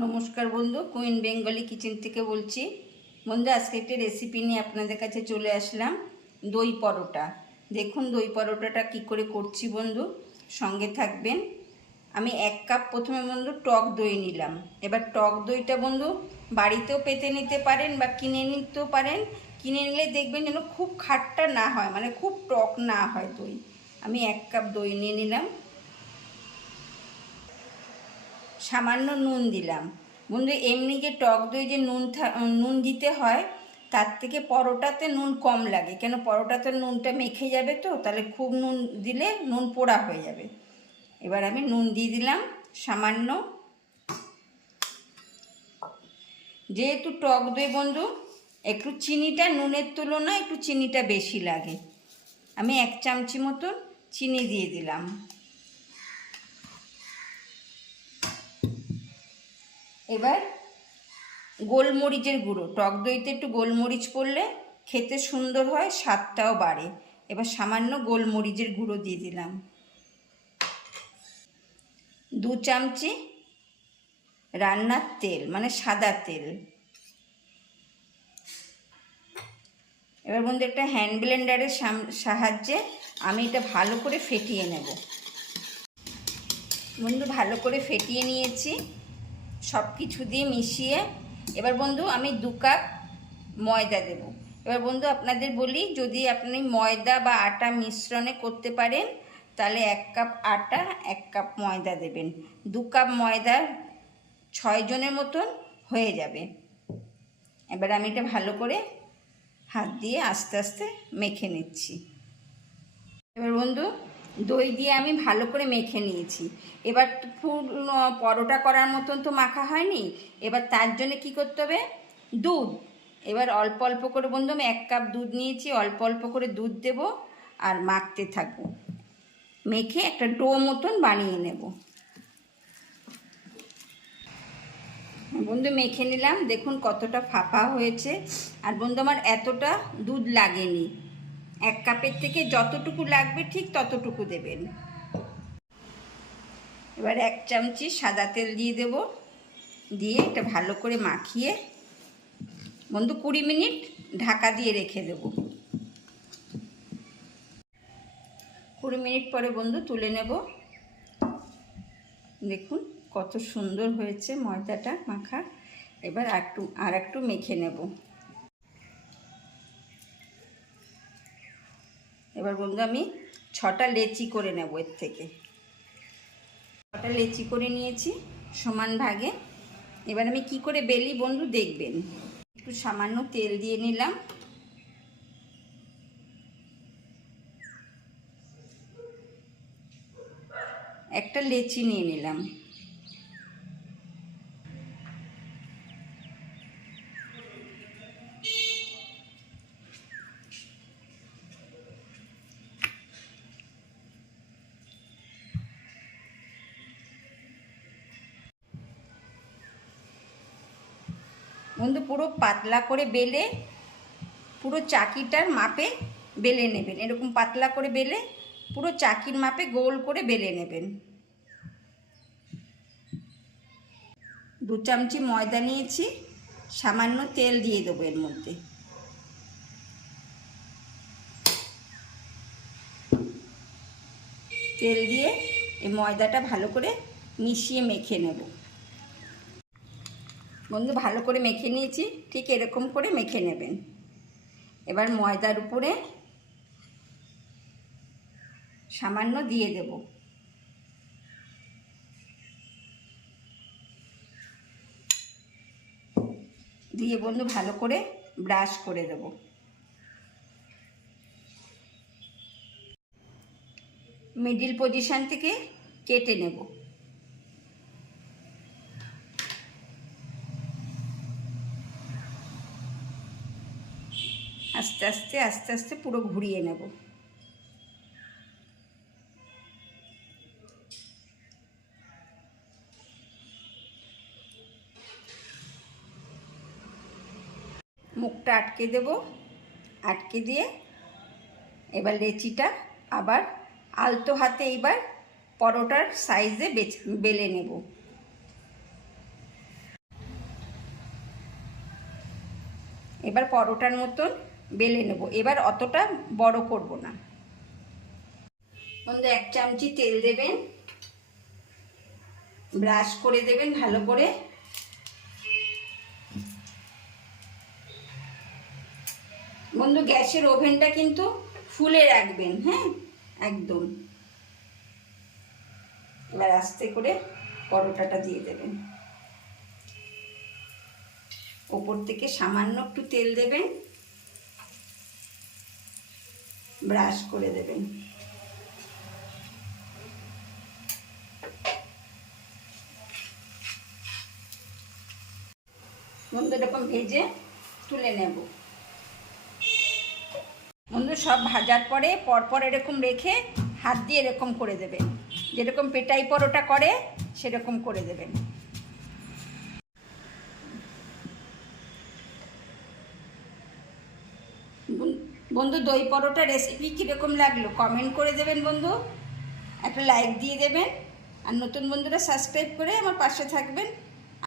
নমস্কার বন্ধু, queen Bengali kitchen থেকে বলছি। বন্ধু, আজকে একটা রেসিপি নিয়ে আপনাদের কাছে চলে আসলাম, দই পরোটা। দেখুন দই পরোটাটা কি করে করছি বন্ধু, সঙ্গে থাকবেন। আমি 1 কাপ প্রথমে বন্ধু টক দই নিলাম। এবার টক দইটা বন্ধু বাড়িতেও পেতে নিতে পারেন বা কিনে নিতেও পারেন। কিনে নিলে দেখবেন যেন খুব খাট্টা না হয়, মানে খুব টক না হয় দই। আমি 1 কাপ দই নিয়ে নিলাম। সামান্য নুন দিলাম বন্ধু। এমনি যে টক দই যে নুন দিতে হয়, তার থেকে পরোটাতে নুন কম লাগে, কেন পরোটাতে নুনটা মেখে যাবে, তো তাহলে খুব নুন দিলে নুন পোড়া হয়ে যাবে। এবার আমি নুন দিয়ে দিলাম সামান্য। যেহেতু টক দই বন্ধু, একটু চিনিটা নুনের তুলনায় একটু চিনিটা বেশি লাগে। আমি 1 চামচি মতন চিনি দিয়ে দিলাম। এবার গোলমরিচের গুঁড়ো, টক দইতে একটু গোলমরিচ পড়লে খেতে সুন্দর হয়, স্বাদটাও বাড়ে। এবার সামান্য গোলমরিচের গুঁড়ো দিয়ে দিলাম। 2 চামচি রান্নার তেল, মানে সাদা তেল। এবার বন্ধু একটা হ্যান্ড ব্লেন্ডারের সাহায্যে আমি এটা ভালো করে ফেটিয়ে নেব। বন্ধু ভালো করে ফেটিয়ে নিয়েছি সব কিছু দিয়ে মিশিয়ে। এবার বন্ধু আমি 2 কাপ ময়দা দেব। এবার বন্ধু আপনাদের বলি, যদি আপনি ময়দা বা আটা মিশ্রণে করতে পারেন তাহলে 1 কাপ আটা 1 কাপ ময়দা দেবেন। 2 কাপ ময়দা 6 জনের মতন হয়ে যাবে। এবার আমি এটা ভালো করে হাত দিয়ে আস্তে আস্তে মেখে নিচ্ছি। এবার বন্ধু দই দিয়ে আমি ভালো করে মেখে নিয়েছি। এবার ফুল পরোটা করার মতন তো মাখা হয়নি। এবার তার জন্য কি করতে হবে, দুধ। এবার অল্প অল্প করে বন্ধু আমি 1 কাপ দুধ নিয়েছি, অল্প অল্প করে দুধ দেব আর মাখতে থাকবো। মেখে একটা ডো মতন বানিয়ে নেব। বন্ধু মেখে নিলাম, দেখুন কতটা ফাঁপা হয়েছে। আর বন্ধু আমার এতটা দুধ লাগেনি, 1 কাপের থেকে যতটুকু লাগবে ঠিক ততটুকু দেবেন। এবার 1 চামচি সাদা তেল দিয়ে দেব, দিয়ে এটা ভালো করে মাখিয়ে বন্ধু 20 মিনিট ঢাকা দিয়ে রেখে দেব। 20 মিনিট পরে বন্ধু তুলে নেব। দেখুন কত সুন্দর হয়েছে ময়দাটা মাখা। এবার আর একটু মেখে নেব। এবার বন্ধু আমি 6টা লেচি করে নেব। এর থেকে 6টা লেচি করে নিয়েছি সমান ভাগে। এবার আমি কি করে বেলি বন্ধু দেখবেন। একটু সামান্য তেল দিয়ে নিলাম। একটা লেচি নিয়ে নিলাম। বন্ধু পুরো পাতলা করে বেলে পুরো চাকিটার মাপে বেলে নেবেন। এরকম পাতলা করে বেলে পুরো চাকির মাপে গোল করে বেলে নেবেন। 2 চামচি ময়দা নিয়েছি, সামান্য তেল দিয়ে দেবো এর মধ্যে। তেল দিয়ে এই ময়দাটা ভালো করে মিশিয়ে মেখে নেব। বন্ধু ভালো করে মেখে নিয়েছি, ঠিক এরকম করে মেখে নেবেন। এবার ময়দার উপরে সামান্য দিয়ে দেব। দিয়ে বন্ধু ভালো করে ব্রাশ করে দেব। মিডিল পজিশন থেকে কেটে নেব। আস্তে আস্তে আস্তে আস্তে পুরো ঘুরিয়ে নেব। মুখটা আটকে দেব। আটকে দিয়ে এবার লেচিটা আবার আলতো হাতে এইবার পরোটার সাইজে বেলে নেব। এবার পরোটার মতন বেলে নেব। এবার অতটা বড় করব না। বন্ধু 1 চামচি তেল দেবেন, ব্রাশ করে দেবেন ভালো করে। বন্ধু গ্যাসের ওভেনটা কিন্তু ফুলে রাখবেন, হ্যাঁ, একদম। এবার আস্তে করে পরোটাটা দিয়ে দেবেন। ওপর থেকে সামান্য একটু তেল দেবেন, ব্রাশ করে দেবেন। বন্ধু এরকম ভেজে তুলে নেব। বন্ধু সব ভাজার পরে পরপর এরকম রেখে হাত দিয়ে এরকম করে দেবেন, যেরকম পেটাই পরোটা করে সেরকম করে দেবেন। বন্ধু দই পরোটা রেসিপি কীরকম লাগলো কমেন্ট করে দেবেন বন্ধু, একটা লাইক দিয়ে দেবেন, আর নতুন বন্ধুরা সাবস্ক্রাইব করে আমার পাশে থাকবেন।